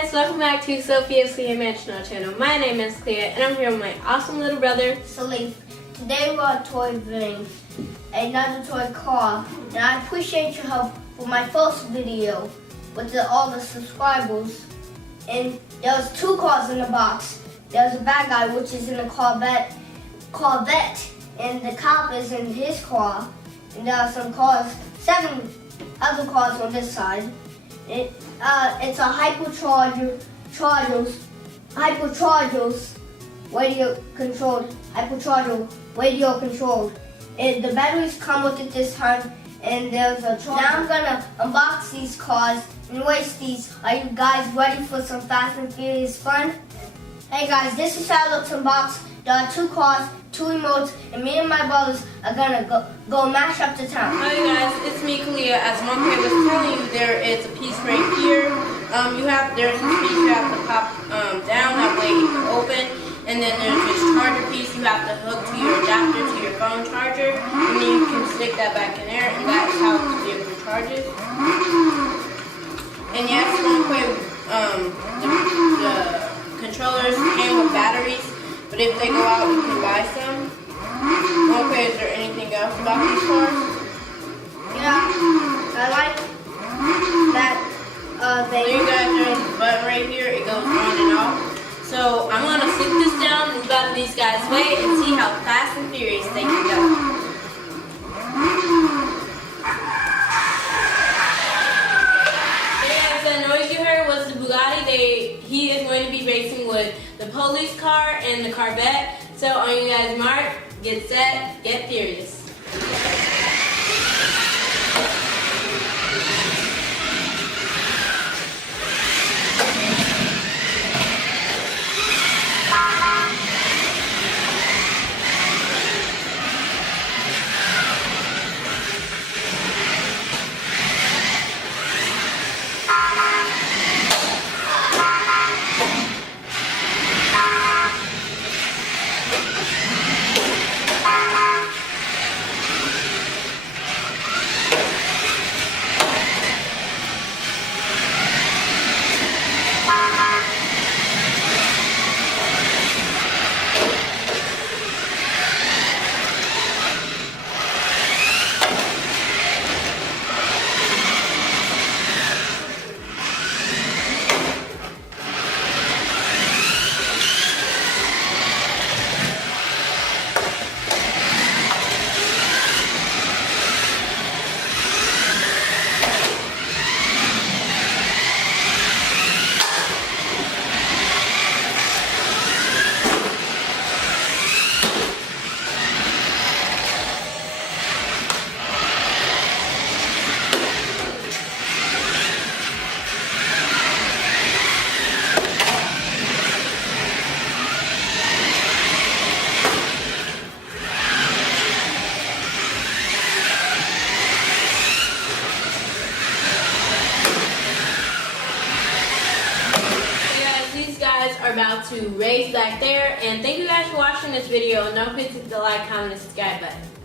guys, welcome back to Sophia's Clea Manchino channel. My name is Clea and I'm here with my awesome little brother, Salif. Today we're on toy viewing another toy car, and I appreciate your help with my first video with all the subscribers. And there was two cars in the box. There's a bad guy, which is in the Corvette, and the cop is in his car. And there are some cars, 7 other cars on this side. It's a hyperchargers, radio controlled. And the batteries come with it this time, and there's a charger. Now I'm gonna unbox these cars and race these. Are you guys ready for some Fast and Furious fun? Hey guys, this is how it looks unboxed. There are 2 cars, 2 remotes, and me and my brothers are gonna go mash up the town. Hi guys, it's me, Clea. As Monkey was telling you, there is a piece right here. There's this piece you have to pop down, that way it can open. And then there's this charger piece you have to hook to your adapter to your phone charger. And then you can stick that back in there, and that's how the vehicle charges. And yes, Monkey, the controllers came with batteries, but if they go out, you can buy some. Okay, is there anything else about these cars? Yeah, I like that So you guys, there's a button right here, it goes on and off. So I'm gonna sit this down, move out of these guys' way, and see how fast and furious they can go. Hey guys, the noise you heard was the Bugatti. He is going to be racing with the police car and the Corvette. So on you guys mark, get set, get furious. Are about to race back there, and thank you guys for watching this video, and don't forget to hit the like, comment, and subscribe button.